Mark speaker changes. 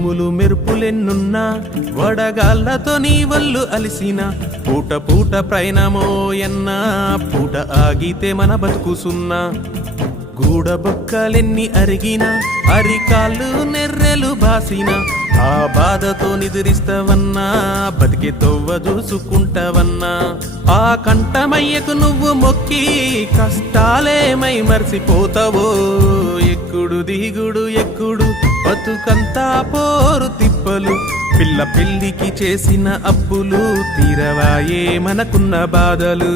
Speaker 1: ఉరుములు మెరుపులెన్నున్నా వడగాళ్ళతో నీ వల్లు అలిసిన పూట పూట ప్రయాణమో ఎన్నా పూట ఆగితే మన బతుకుసున్నా. గూడబొక్కలెన్ని అరిగిన అరికాళ్ళు నెర్రెలు బాసిన ఆ బాధతో నిదురిస్తావన్నా బతికి తొవ్వ చూసుకుంటావన్నా. ఆ కంఠమయ్యకు నువ్వు మొక్కి కష్టాలేమై మర్చిపోతావో ఎక్కుడు దిగుడు ఎక్కుడు బతుకంతా పోరు తిప్పలు పిల్ల పెళ్ళికి చేసిన అప్పులు తీరవాయే మనకున్న బాధలు.